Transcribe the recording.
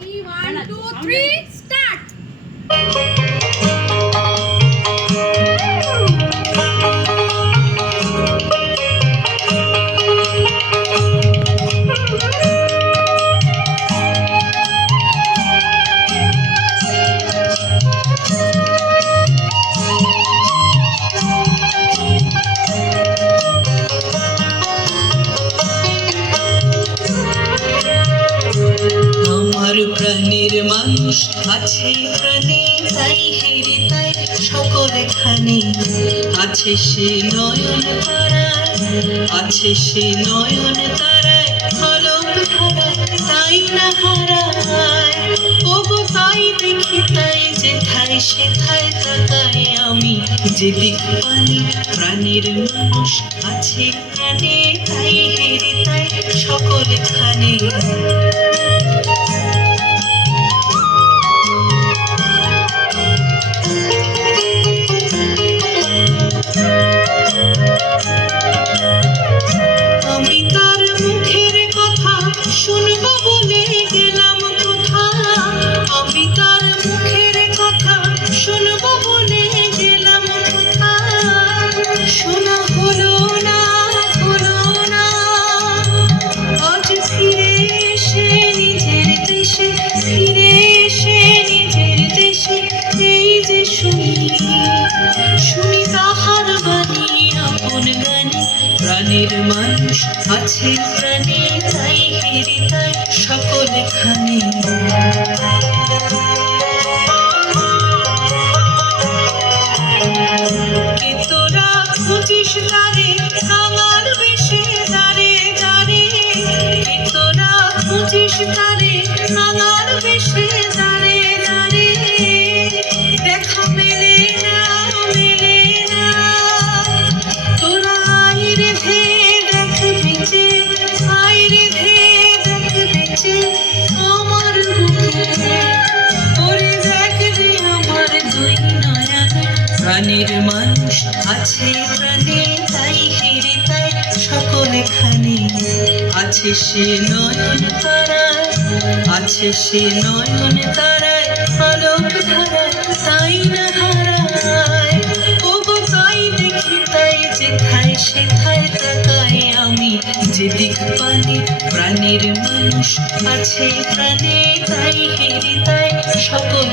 1, 2, 3, start! আমার প্রাণের মানুষ আছে প্রাণে, তাই হেরে তাই সকলখানে আছে সে নয়ন তারায়, আছে সে নয়ন তারায়, আলোক ধারায় তাই না হারায়। ওগো তাই দেখি তাই যেথায় সেথায় তাকাই আমি, যেদিক পানি প্রাণের মানুষ আছে প্রাণে, তাই হেরে তাই সকলখানে। আমি তার মুখের কথা শুনবো বলে গেলাম কোথা, আমি তার মুখের কথা শুনবো বলে গেলাম কোথা, শোনা হলো না হলো না। আজ ফিরে এসে নিজের দেশে, ফিরে এসে নিজের দেশে, এই যে শুনি শুনি তাহার বাণী আপন গানে। প্রাণের মানুষ আছে প্রাণে, তাই হেরে তাই সকলখানে। কে তোরা খুঁজিস তারে কাঙাল বেশে দাঁড়ে দাঁড়ে, কে তোরা খুঁজিস তারে কাঙাল বেশে দাঁড়ে দাঁড়ে, দেখা মেলে না মেলে না। তোরা আইরে ভে দেখ বেঁচে, আইরে ভে দেখ বেঁচে আমার বুকে, ওরে দেখ রে আমার দুই নয়নে। প্রাণের মানুষ আছে প্রাণে, তাই হেরে তাই সকলখানে আছে সে নয়ন তারায়, আছে সে নয়ন তারায়, আলোক ধারায় তাই না হারায়। ওগো তাই দেখি তাই যেথায় সেথায় তাকাই আমি, যেদিক পানি প্রাণের মানুষ আছে প্রাণে, তাই হেরে তাই সকল